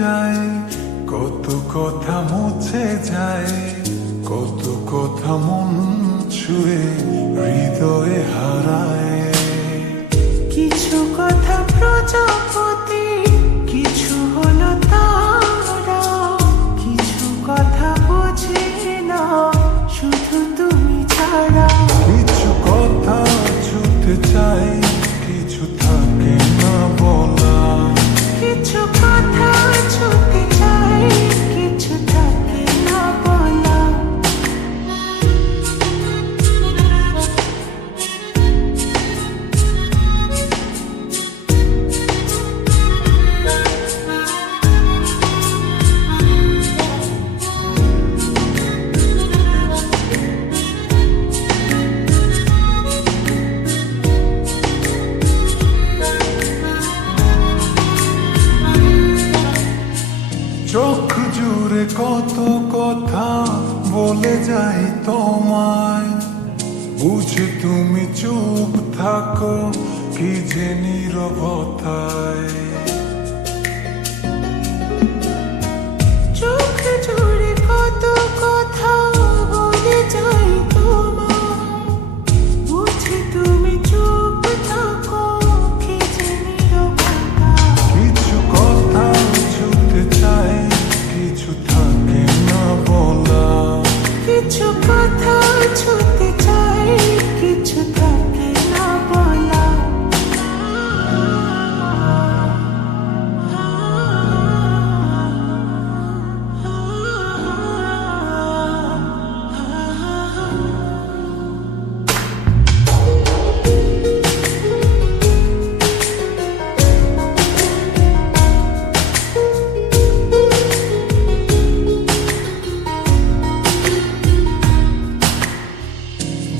যায়, কত কথা মুছে যায়, কত কথা মন ছুঁয়ে হৃদয়ে হারায়। কিছু কথা প্রজাপতি, কিছু হলো তারা, কিছু কথা বোঝে না শুধু তুমি ছাড়া। কিছু কথা ছুতে চাই, কিছু থাকে না বলা। কিছু কথা ছুতে চাই, কিছু থাকে না বলা। চোখ জুড়ে কত কথা বলে যাই তোমায়, বুঝে তুমি চুপ থাকো কি যে নীরবতায়। চোখ জুড়ে কত কথা বলে যাই তোমায়, বুঝি তুমি চুপ থাকো কি যে নীরবতা। কিছু কথা ছুতে চাই, কিছু থাকে না বলা। কিছু কথা ছুতে চাই, কিছু থাকে না বলা।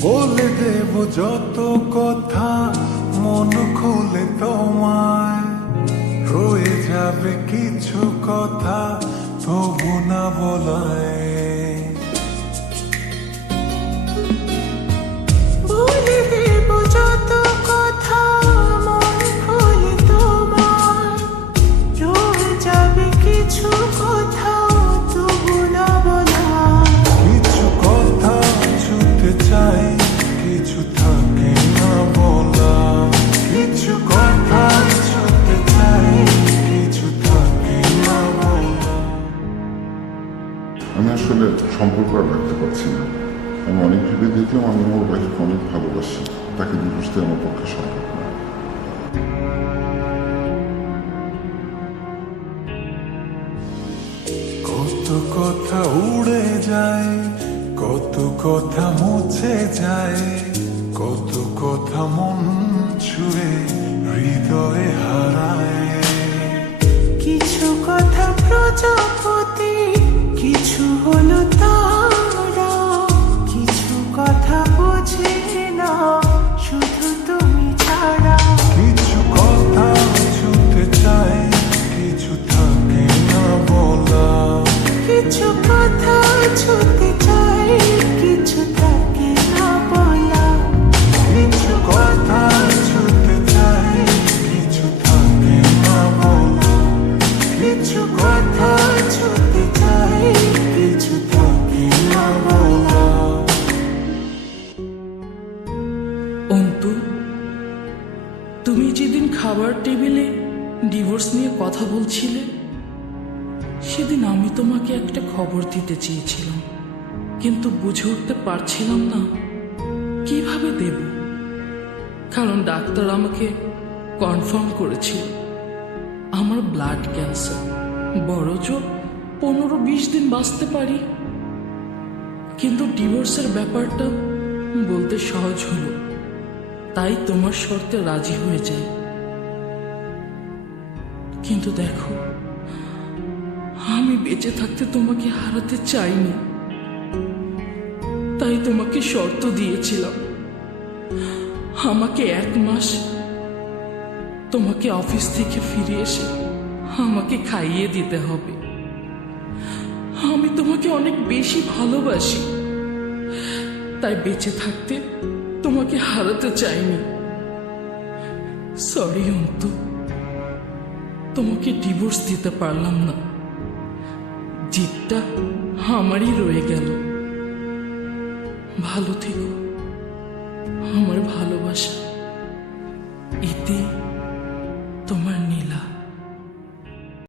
বলে দেব যত কথা মন খুলে তোমায়, রয়ে যাবে কিছু কথা তবু না বলায়। বলে দেব যত কথা মন খুলে তোমায়, রয়ে যাবে কিছু কথা তবু না বলা। কিছু কথা ছুতে চাই, কিছু থাকে না বলা। কিছু কথা ছুতে চাই, কিছু থাকে না বলা। আমি আসলে সম্পর্ক আর রাখতে পারছি না। আমি অনেক ভেবে দেখলাম আমি আমার ওয়াইফকে অনেক ভালোবাসি, তাকে ডিভোর্স দেওয়া আমার পক্ষে সম্ভব না। কত কথা উড়ে যায়, কত কথা মুছে যায়, কত কথা মন ছুঁয়ে হৃদয়ে হারায়। কিছু কথা প্রজাপতি, কিছু হলো তারা, কিছু কথা বোঝে না শুধু তুমি ছাড়া। কিছু কথা ছুতে চাই, কিছু থাকে না বলা। কিছু কথা ছুতে চাই, কিছু থাকে না বলা। কিছু কথা ছুতে চাই, কিছু থাকে না বলা। কিছু কথা ছুতে চাই, কিছু থাকে না বলা। অন্তু, তুমি যেদিন খাবার টেবিলে ডিভোর্স নিয়ে কথা বলছিলে, সেদিন আমি তোমাকে একটা খবর দিতে চেয়েছিলাম, কিন্তু বুঝে উঠতে পারছিলাম না কিভাবে দেব। কারণ ডাক্তার আমাকে কনফার্ম করেছিল আমার ব্লাড ক্যান্সার, বড় জোর 15-20 দিন বাঁচতে পারি। কিন্তু ডিভোর্সের ব্যাপারটা বলতে সহজ হলো, তাই তোমার শর্তে রাজি হয়ে যায়। কিন্তু দেখো, আমি বেঁচে থাকতে তোমাকে হারাতে চাইনি, তাই তোমাকে শর্ত দিয়েছিলাম আমাকে 1 মাস তোমাকে অফিস থেকে ফিরে এসে আমাকে খাইয়ে দিতে হবে। আমি তোমাকে অনেক বেশি ভালোবাসি, তাই বেঁচে থাকতে তোমাকে হারাতে চাইনি। সরি অন্তু, তোমাকে ডিভোর্স দিতে পারলাম না। জিতটা আমারই রয়ে গেল। ভালো থেকো, আমার ভালোবাসা। ইতি।